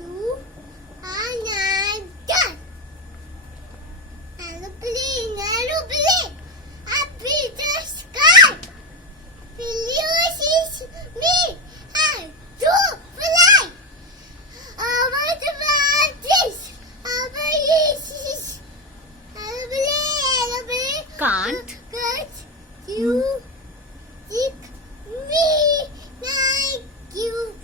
You are not done. Aeroplane, aeroplane, up in the sky. Will you see me? I do fly. What about this? About this? Aeroplane, aeroplane. Can't. Cause you take me like you.